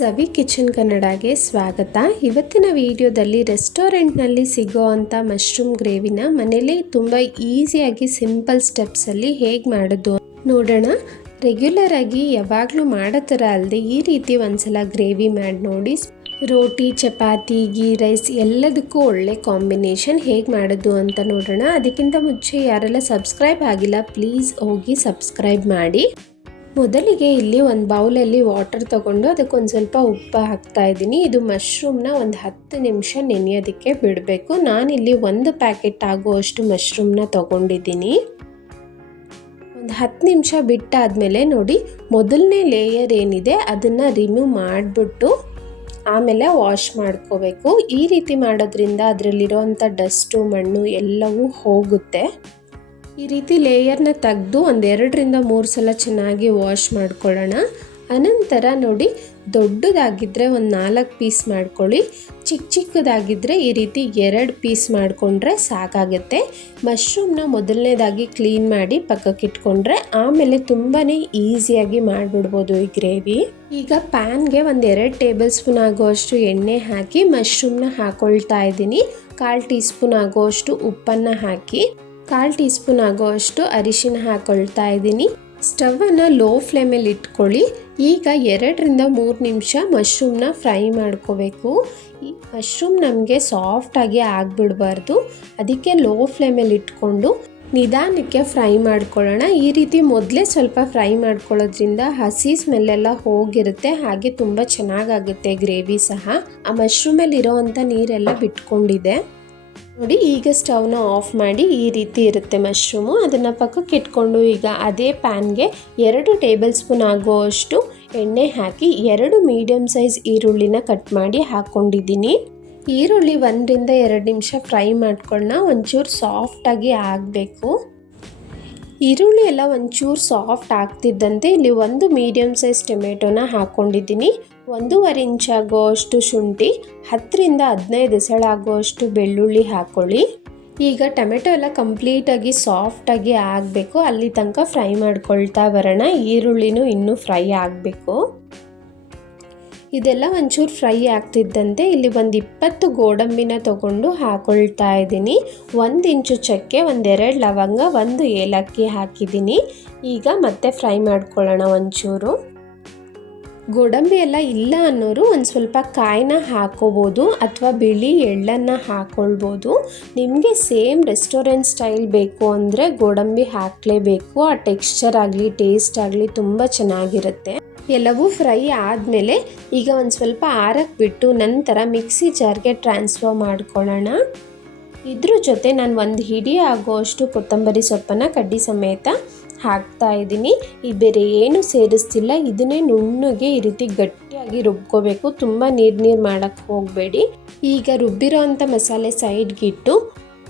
ಸವಿ kitchen ಕನ್ನಡಗೆ ಸ್ವಾಗತ. ಇವತ್ತಿನ ವಿಡಿಯೋದಲ್ಲಿ ರೆಸ್ಟೋರೆಂಟ್ನಲ್ಲಿ ಸಿಗೋ ಅಂಥ ಮಶ್ರೂಮ್ ಗ್ರೇವಿನ ಮನೇಲಿ ತುಂಬ ಈಸಿಯಾಗಿ ಸಿಂಪಲ್ ಸ್ಟೆಪ್ಸಲ್ಲಿ ಹೇಗೆ ಮಾಡೋದು ನೋಡೋಣ. ರೆಗ್ಯುಲರ್ ಆಗಿ ಯಾವಾಗಲೂ ಮಾಡೋ ಥರ ಅಲ್ಲದೆ ಈ ರೀತಿ ಒಂದ್ಸಲ ಗ್ರೇವಿ ಮಾಡಿ ನೋಡಿ. ರೋಟಿ, ಚಪಾತಿ, ಗೀ ರೈಸ್ ಎಲ್ಲದಕ್ಕೂ ಒಳ್ಳೆ ಕಾಂಬಿನೇಷನ್. ಹೇಗೆ ಮಾಡೋದು ಅಂತ ನೋಡೋಣ. ಅದಕ್ಕಿಂತ ಮುಂಚೆ ಯಾರೆಲ್ಲ ಸಬ್ಸ್ಕ್ರೈಬ್ ಆಗಿಲ್ಲ ಪ್ಲೀಸ್ ಹೋಗಿ ಸಬ್ಸ್ಕ್ರೈಬ್ ಮಾಡಿ. ಮೊದಲಿಗೆ ಇಲ್ಲಿ ಒಂದು ಬೌಲಲ್ಲಿ ವಾಟರ್ ತೊಗೊಂಡು ಅದಕ್ಕೊಂದು ಸ್ವಲ್ಪ ಉಪ್ಪು ಹಾಕ್ತಾ ಇದ್ದೀನಿ. ಇದು ಮಶ್ರೂಮ್ನ ಒಂದು 10 ನಿಮಿಷ ನೆನೆಯೋದಕ್ಕೆ ಬಿಡಬೇಕು. ನಾನಿಲ್ಲಿ 1 ಪ್ಯಾಕೆಟ್ ಆಗುವಷ್ಟು ಮಶ್ರೂಮ್ನ ತೊಗೊಂಡಿದ್ದೀನಿ. ಒಂದು 10 ನಿಮಿಷ ಬಿಟ್ಟಾದಮೇಲೆ ನೋಡಿ, ಮೊದಲನೇ ಲೇಯರ್ ಏನಿದೆ ಅದನ್ನು ರಿಮೂವ್ ಮಾಡಿಬಿಟ್ಟು ಆಮೇಲೆ ವಾಶ್ ಮಾಡ್ಕೋಬೇಕು. ಈ ರೀತಿ ಮಾಡೋದ್ರಿಂದ ಅದರಲ್ಲಿರೋವಂಥ ಡಸ್ಟು, ಮಣ್ಣು ಎಲ್ಲವೂ ಹೋಗುತ್ತೆ. ಈ ರೀತಿ ಲೇಯರ್ನ ತೆಗೆದು 2 ರಿಂದ 3 ಸಲ ಚೆನ್ನಾಗಿ ವಾಶ್ ಮಾಡ್ಕೊಳ್ಳೋಣ. ಅನಂತರ ನೋಡಿ, ದೊಡ್ಡದಾಗಿದ್ದರೆ ಒಂದು 4 ಪೀಸ್ ಮಾಡ್ಕೊಳ್ಳಿ. ಚಿಕ್ಕದಾಗಿದ್ದರೆ ಈ ರೀತಿ 2 ಪೀಸ್ ಮಾಡಿಕೊಂಡ್ರೆ ಸಾಕಾಗುತ್ತೆ. ಮಶ್ರೂಮ್ನ ಮೊದಲನೇದಾಗಿ ಕ್ಲೀನ್ ಮಾಡಿ ಪಕ್ಕಕ್ಕೆ ಇಟ್ಕೊಂಡ್ರೆ ಆಮೇಲೆ ತುಂಬಾ ಈಸಿಯಾಗಿ ಮಾಡಿಬಿಡ್ಬೋದು ಈ ಗ್ರೇವಿ. ಈಗ ಪ್ಯಾನ್ಗೆ ಒಂದು 2 ಟೇಬಲ್ ಸ್ಪೂನ್ ಆಗುವಷ್ಟು ಎಣ್ಣೆ ಹಾಕಿ ಮಶ್ರೂಮ್ನ ಹಾಕ್ಕೊಳ್ತಾ ಇದ್ದೀನಿ. 1/4 ಟೀ ಸ್ಪೂನ್ ಆಗುವಷ್ಟು ಉಪ್ಪನ್ನು ಹಾಕಿ 1/4 ಟೀ ಸ್ಪೂನ್ ಆಗುವಷ್ಟು ಅರಿಶಿನ ಹಾಕ್ಕೊಳ್ತಾ ಇದ್ದೀನಿ. ಸ್ಟವನ್ನು ಲೋ ಫ್ಲೇಮಲ್ಲಿ ಇಟ್ಕೊಳ್ಳಿ. ಈಗ 2 ರಿಂದ 3 ನಿಮಿಷ ಮಶ್ರೂಮ್ನ ಫ್ರೈ ಮಾಡ್ಕೋಬೇಕು. ಈ ಮಶ್ರೂಮ್ ನಮಗೆ ಸಾಫ್ಟಾಗಿ ಆಗಿಬಿಡಬಾರ್ದು, ಅದಕ್ಕೆ ಲೋ ಫ್ಲೇಮಲ್ಲಿ ಇಟ್ಕೊಂಡು ನಿಧಾನಕ್ಕೆ ಫ್ರೈ ಮಾಡ್ಕೊಳ್ಳೋಣ. ಈ ರೀತಿ ಮೊದಲೇ ಸ್ವಲ್ಪ ಫ್ರೈ ಮಾಡ್ಕೊಳ್ಳೋದ್ರಿಂದ ಹಸಿ ಸ್ಮೆಲ್ಲೆಲ್ಲ ಹೋಗಿರುತ್ತೆ, ಹಾಗೆ ತುಂಬ ಚೆನ್ನಾಗಾಗುತ್ತೆ ಗ್ರೇವಿ ಸಹ. ಆ ಮಶ್ರೂಮಲ್ಲಿ ಇರೋವಂಥ ನೀರೆಲ್ಲ ಬಿಟ್ಕೊಂಡಿದೆ ನೋಡಿ. ಈಗ ಸ್ಟವ್ನ ಆಫ್ ಮಾಡಿ, ಈ ರೀತಿ ಇರುತ್ತೆ ಮಶ್ರೂಮು. ಅದನ್ನು ಪಕ್ಕಕ್ಕೆ ಇಟ್ಕೊಂಡು ಈಗ ಅದೇ ಪ್ಯಾನ್ಗೆ 2 ಟೇಬಲ್ ಸ್ಪೂನ್ ಆಗುವಷ್ಟು ಎಣ್ಣೆ ಹಾಕಿ 2 ಮೀಡಿಯಮ್ ಸೈಜ್ ಈರುಳ್ಳಿನ ಕಟ್ ಮಾಡಿ ಹಾಕ್ಕೊಂಡಿದ್ದೀನಿ. ಈರುಳ್ಳಿ 1 ರಿಂದ 2 ನಿಮಿಷ ಫ್ರೈ ಮಾಡ್ಕೊಳ್ಳೋಣ. ಒಂಚೂರು ಸಾಫ್ಟಾಗಿ ಆಗಬೇಕು. ಈರುಳ್ಳಿ ಎಲ್ಲ ಒಂಚೂರು ಸಾಫ್ಟ್ ಆಗ್ತಿದ್ದಂತೆ ಇಲ್ಲಿ 1 ಮೀಡಿಯಮ್ ಸೈಜ್ ಟೊಮೆಟೊನ ಹಾಕ್ಕೊಂಡಿದ್ದೀನಿ. 1.5 ಇಂಚ್ ಆಗುವಷ್ಟು ಶುಂಠಿ, 10 ರಿಂದ 15 ಎಸಳು ಆಗುವಷ್ಟು ಬೆಳ್ಳುಳ್ಳಿ ಹಾಕ್ಕೊಳ್ಳಿ. ಈಗ ಟೊಮೆಟೊ ಎಲ್ಲ ಕಂಪ್ಲೀಟಾಗಿ ಸಾಫ್ಟಾಗಿ ಆಗಬೇಕು, ಅಲ್ಲಿ ತನಕ ಫ್ರೈ ಮಾಡ್ಕೊಳ್ತಾ ಬರೋಣ. ಈರುಳ್ಳಿನೂ ಇನ್ನೂ ಫ್ರೈ ಆಗಬೇಕು. ಇದೆಲ್ಲ ಒಂಚೂರು ಫ್ರೈ ಆಗ್ತಿದ್ದಂತೆ ಇಲ್ಲಿ ಒಂದು 20 ಗೋಡಂಬಿನ ತೊಗೊಂಡು ಹಾಕ್ಕೊಳ್ತಾ ಇದ್ದೀನಿ. 1 ಇಂಚು ಚಕ್ಕೆ, 2 ಲವಂಗ, 1 ಏಲಕ್ಕಿ ಹಾಕಿದ್ದೀನಿ. ಈಗ ಮತ್ತೆ ಫ್ರೈ ಮಾಡ್ಕೊಳ್ಳೋಣ ಒಂಚೂರು. ಗೋಡಂಬಿ ಎಲ್ಲ ಇಲ್ಲ ಅನ್ನೋರು ಒಂದು ಸ್ವಲ್ಪ ಕಾಯಿನ ಹಾಕೋಬೋದು ಅಥವಾ ಬಿಳಿ ಎಳ್ಳನ್ನು ಹಾಕ್ಕೊಳ್ಬೋದು. ನಿಮಗೆ ಸೇಮ್ ರೆಸ್ಟೋರೆಂಟ್ ಸ್ಟೈಲ್ ಬೇಕು ಅಂದರೆ ಗೋಡಂಬಿ ಹಾಕಲೇಬೇಕು. ಆ ಟೆಕ್ಸ್ಚರ್ ಆಗಲಿ ಟೇಸ್ಟ್ ಆಗಲಿ ತುಂಬ ಚೆನ್ನಾಗಿರುತ್ತೆ. ಎಲ್ಲವೂ ಫ್ರೈ ಆದಮೇಲೆ ಈಗ ಒಂದು ಸ್ವಲ್ಪ ಆರಕ್ಕೆ ಬಿಟ್ಟು ನಂತರ ಮಿಕ್ಸಿ ಜಾರ್ಗೆ ಟ್ರಾನ್ಸ್ಫರ್ ಮಾಡ್ಕೊಳ್ಳೋಣ. ಇದ್ರ ಜೊತೆ ನಾನು 1 ಹಿಡಿ ಆಗುವಷ್ಟು ಕೊತ್ತಂಬರಿ ಸೊಪ್ಪನ್ನು ಕಡ್ಡಿ ಸಮೇತ ಹಾಕ್ತಾ ಇದ್ದೀನಿ. ಈ ಬೇರೆ ಏನು ಸೇರಿಸ್ತಿಲ್ಲ, ಇದನ್ನೇ ನುಣ್ಣಗೆ ಈ ರೀತಿ ಗಟ್ಟಿಯಾಗಿ ರುಬ್ಕೋಬೇಕು. ತುಂಬ ನೀರು ಮಾಡೋಕ್ಕೆ ಹೋಗಬೇಡಿ. ಈಗ ರುಬ್ಬಿರೋ ಅಂಥ ಮಸಾಲೆ ಸೈಡ್ಗಿಟ್ಟು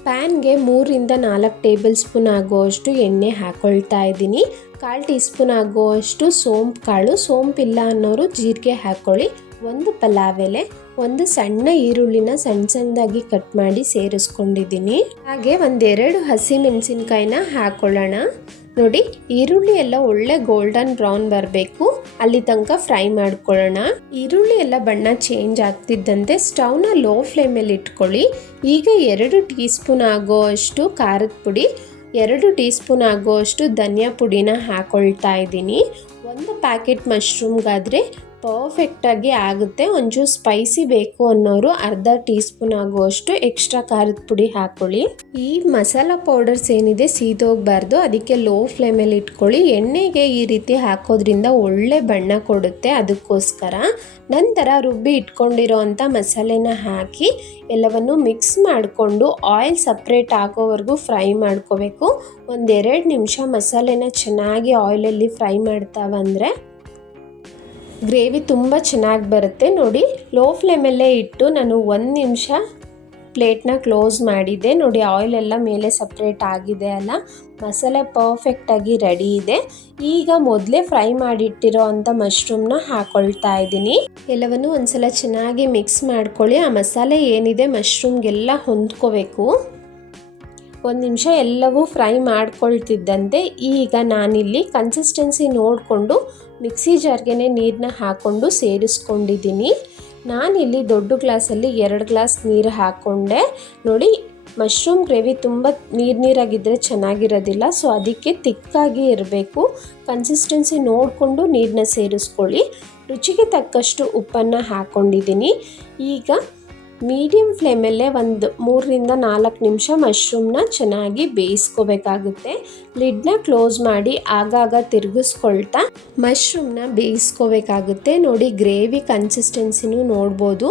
ಪ್ಯಾನ್ಗೆ 3 ರಿಂದ 4 ಟೇಬಲ್ ಸ್ಪೂನ್ ಆಗುವಷ್ಟು ಎಣ್ಣೆ ಹಾಕ್ಕೊಳ್ತಾ ಇದ್ದೀನಿ. 1/4 ಟೀ ಸ್ಪೂನ್ ಆಗುವಷ್ಟು ಸೋಂಪು ಕಾಳು, ಸೋಂಪಿಲ್ಲ ಅನ್ನೋರು ಜೀರಿಗೆ ಹಾಕ್ಕೊಳ್ಳಿ. 1 ಪಲಾವ್ ಎಲೆ, 1 ಸಣ್ಣ ಈರುಳ್ಳಿನ ಸಣ್ಣದಾಗಿ ಕಟ್ ಮಾಡಿ ಸೇರಿಸ್ಕೊಂಡಿದ್ದೀನಿ. ಹಾಗೆ 1-2 ಹಸಿ ಮೆಣಸಿನ್ಕಾಯಿನ ಹಾಕ್ಕೊಳ್ಳೋಣ. ನೋಡಿ, ಈರುಳ್ಳಿ ಎಲ್ಲ ಒಳ್ಳೆ ಗೋಲ್ಡನ್ ಬ್ರೌನ್ ಬರಬೇಕು, ಅಲ್ಲಿ ತನಕ ಫ್ರೈ ಮಾಡ್ಕೊಳ್ಳೋಣ. ಈರುಳ್ಳಿ ಎಲ್ಲ ಬಣ್ಣ ಚೇಂಜ್ ಆಗ್ತಿದ್ದಂತೆ ಸ್ಟವ್ನ ಲೋ ಫ್ಲೇಮಲ್ಲಿ ಇಟ್ಕೊಳ್ಳಿ. ಈಗ 2 ಟೀ ಸ್ಪೂನ್ ಆಗುವಷ್ಟು ಖಾರದ ಪುಡಿ, 2 ಟೀ ಸ್ಪೂನ್ ಆಗುವಷ್ಟು ಧನಿಯಾ ಪುಡಿನ ಹಾಕ್ಕೊಳ್ತಾ ಇದ್ದೀನಿ. 1 ಪ್ಯಾಕೆಟ್ ಮಶ್ರೂಮ್ಗಾದರೆ ಪರ್ಫೆಕ್ಟಾಗಿ ಆಗುತ್ತೆ. ಒಂಚೂರು ಸ್ಪೈಸಿ ಬೇಕು ಅನ್ನೋರು ಅರ್ಧ ಟೀ ಸ್ಪೂನ್ ಆಗುವಷ್ಟು ಎಕ್ಸ್ಟ್ರಾ ಖಾರದ ಪುಡಿ ಹಾಕ್ಕೊಳ್ಳಿ. ಈ ಮಸಾಲ ಪೌಡರ್ಸ್ ಏನಿದೆ ಸೀದೋಗಬಾರ್ದು, ಅದಕ್ಕೆ ಲೋ ಫ್ಲೇಮಲ್ಲಿ ಇಟ್ಕೊಳ್ಳಿ. ಎಣ್ಣೆಗೆ ಈ ರೀತಿ ಹಾಕೋದ್ರಿಂದ ಒಳ್ಳೆ ಬಣ್ಣ ಕೊಡುತ್ತೆ, ಅದಕ್ಕೋಸ್ಕರ. ನಂತರ ರುಬ್ಬಿ ಇಟ್ಕೊಂಡಿರೋ ಅಂಥ ಮಸಾಲೆನ ಹಾಕಿ ಎಲ್ಲವನ್ನು ಮಿಕ್ಸ್ ಮಾಡಿಕೊಂಡು ಆಯಿಲ್ ಸಪ್ರೇಟ್ ಆಗೋವರೆಗೂ ಫ್ರೈ ಮಾಡ್ಕೋಬೇಕು. 1-2 ನಿಮಿಷ ಮಸಾಲೆನ ಚೆನ್ನಾಗಿ ಆಯಿಲಲ್ಲಿ ಫ್ರೈ ಮಾಡ್ತಾ ಬಂದರೆ ಗ್ರೇವಿ ತುಂಬ ಚೆನ್ನಾಗಿ ಬರುತ್ತೆ. ನೋಡಿ, ಲೋ ಫ್ಲೇಮಲ್ಲೇ ಇಟ್ಟು ನಾನು 1 ನಿಮಿಷ ಪ್ಲೇಟ್ನ ಕ್ಲೋಸ್ ಮಾಡಿದ್ದೆ. ನೋಡಿ, ಆಯಿಲೆಲ್ಲ ಮೇಲೆ ಸಪ್ರೇಟ್ ಆಗಿದೆ ಅಲ್ಲ, ಮಸಾಲೆ ಪರ್ಫೆಕ್ಟಾಗಿ ರೆಡಿ ಇದೆ. ಈಗ ಮೊದಲೇ ಫ್ರೈ ಮಾಡಿಟ್ಟಿರೋ ಅಂಥ ಮಶ್ರೂಮ್ನ ಹಾಕ್ಕೊಳ್ತಾ ಇದ್ದೀನಿ. ಎಲ್ಲವನ್ನು ಒಂದ್ಸಲ ಚೆನ್ನಾಗಿ ಮಿಕ್ಸ್ ಮಾಡ್ಕೊಳ್ಳಿ. ಆ ಮಸಾಲೆ ಏನಿದೆ ಮಶ್ರೂಮ್ಗೆಲ್ಲ ಹೊಂದ್ಕೋಬೇಕು. 1 ನಿಮಿಷ ಎಲ್ಲವೂ ಫ್ರೈ ಮಾಡ್ಕೊಳ್ತಿದ್ದಂತೆ ಈಗ ನಾನಿಲ್ಲಿ ಕನ್ಸಿಸ್ಟೆನ್ಸಿ ನೋಡಿಕೊಂಡು ಮಿಕ್ಸಿ ಜಾರ್ಗೆ ನೀರನ್ನ ಹಾಕ್ಕೊಂಡು ಸೇರಿಸ್ಕೊಂಡಿದ್ದೀನಿ. ನಾನಿಲ್ಲಿ ದೊಡ್ಡ ಗ್ಲಾಸಲ್ಲಿ 2 ಗ್ಲಾಸ್ ನೀರು ಹಾಕ್ಕೊಂಡೆ. ನೋಡಿ, ಮಶ್ರೂಮ್ ಗ್ರೇವಿ ತುಂಬ ನೀರಾಗಿದ್ದರೆ ಚೆನ್ನಾಗಿರೋದಿಲ್ಲ. ಸೊ ಅದಕ್ಕೆ ತಿಕ್ಕಾಗಿ ಇರಬೇಕು. ಕನ್ಸಿಸ್ಟೆನ್ಸಿ ನೋಡಿಕೊಂಡು ನೀರನ್ನ ಸೇರಿಸ್ಕೊಳ್ಳಿ. ರುಚಿಗೆ ತಕ್ಕಷ್ಟು ಉಪ್ಪನ್ನು ಹಾಕ್ಕೊಂಡಿದ್ದೀನಿ. ಈಗ ಮೀಡಿಯಮ್ ಫ್ಲೇಮಲ್ಲೇ ಒಂದು 3ರಿಂದ 4 ನಿಮಿಷ ಮಶ್ರೂಮ್ನ ಚೆನ್ನಾಗಿ ಬೇಯಿಸ್ಕೋಬೇಕಾಗುತ್ತೆ. ಲಿಡ್ನ ಕ್ಲೋಸ್ ಮಾಡಿ ಆಗಾಗ ತಿರುಗಿಸ್ಕೊಳ್ತಾ ಮಶ್ರೂಮ್ನ ಬೇಯಿಸ್ಕೋಬೇಕಾಗುತ್ತೆ. ನೋಡಿ, ಗ್ರೇವಿ ಕನ್ಸಿಸ್ಟೆನ್ಸಿನೂ ನೋಡ್ಬೋದು,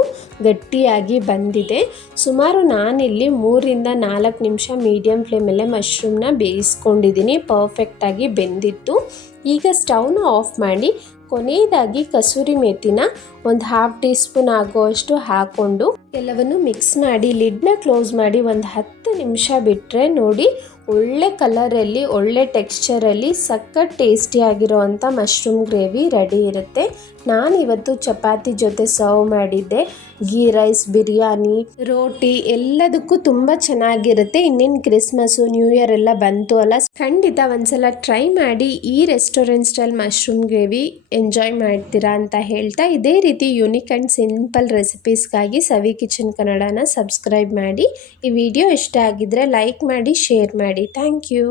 ಗಟ್ಟಿಯಾಗಿ ಬಂದಿದೆ. ಸುಮಾರು ನಾನಿಲ್ಲಿ 3ರಿಂದ 4 ನಿಮಿಷ ಮೀಡಿಯಮ್ ಫ್ಲೇಮಲ್ಲೇ ಮಶ್ರೂಮ್ನ ಬೇಯಿಸ್ಕೊಂಡಿದ್ದೀನಿ. ಪರ್ಫೆಕ್ಟಾಗಿ ಬೆಂದಿತ್ತು. ಈಗ ಸ್ಟವ್ನ ಆಫ್ ಮಾಡಿ ಕೊನೆಯದಾಗಿ ಕಸೂರಿ ಮೇಥಿನ ಒಂದು 1/2 ಟೀ ಸ್ಪೂನ್ ಆಗುವಷ್ಟು ಹಾಕ್ಕೊಂಡು ಎಲ್ಲವನ್ನು ಮಿಕ್ಸ್ ಮಾಡಿ ಲಿಡ್ನ ಕ್ಲೋಸ್ ಮಾಡಿ ಒಂದು 10 ನಿಮಿಷ ಬಿಟ್ಟರೆ ನೋಡಿ, ಒಳ್ಳೆ ಕಲರಲ್ಲಿ ಒಳ್ಳೆ ಟೆಕ್ಸ್ಚರಲ್ಲಿ ಸಖತ್ ಟೇಸ್ಟಿಯಾಗಿರೋವಂಥ ಮಶ್ರೂಮ್ ಗ್ರೇವಿ ರೆಡಿ ಇರುತ್ತೆ. ನಾನಿವತ್ತು ಚಪಾತಿ ಜೊತೆ ಸರ್ವ್ ಮಾಡಿದ್ದೆ. ಗೀ ರೈಸ್, ಬಿರಿಯಾನಿ, ರೋಟಿ ಎಲ್ಲದಕ್ಕೂ ತುಂಬ ಚೆನ್ನಾಗಿರುತ್ತೆ. ಇನ್ನೇನು ಕ್ರಿಸ್ಮಸ್ಸು, ನ್ಯೂ ಇಯರ್ ಎಲ್ಲ ಬಂತು ಅಲ್ಲ, ಖಂಡಿತ ಒಂದ್ಸಲ ಟ್ರೈ ಮಾಡಿ ಈ restaurant style mushroom gravy enjoy ಮಾಡ್ತೀರಾ ಅಂತ ಹೇಳ್ತಾ, ಇದೇ ರೀತಿ ಯೂನಿಕ್ ಆ್ಯಂಡ್ ಸಿಂಪಲ್ ರೆಸಿಪೀಸ್ಗಾಗಿ ಸವಿ ಕಿಚನ್ ಕನ್ನಡನ ಸಬ್ಸ್ಕ್ರೈಬ್ ಮಾಡಿ. ಈ ವಿಡಿಯೋ ಇಷ್ಟ ಆಗಿದ್ದರೆ ಲೈಕ್ ಮಾಡಿ, ಶೇರ್ ಮಾಡಿ. Thank you.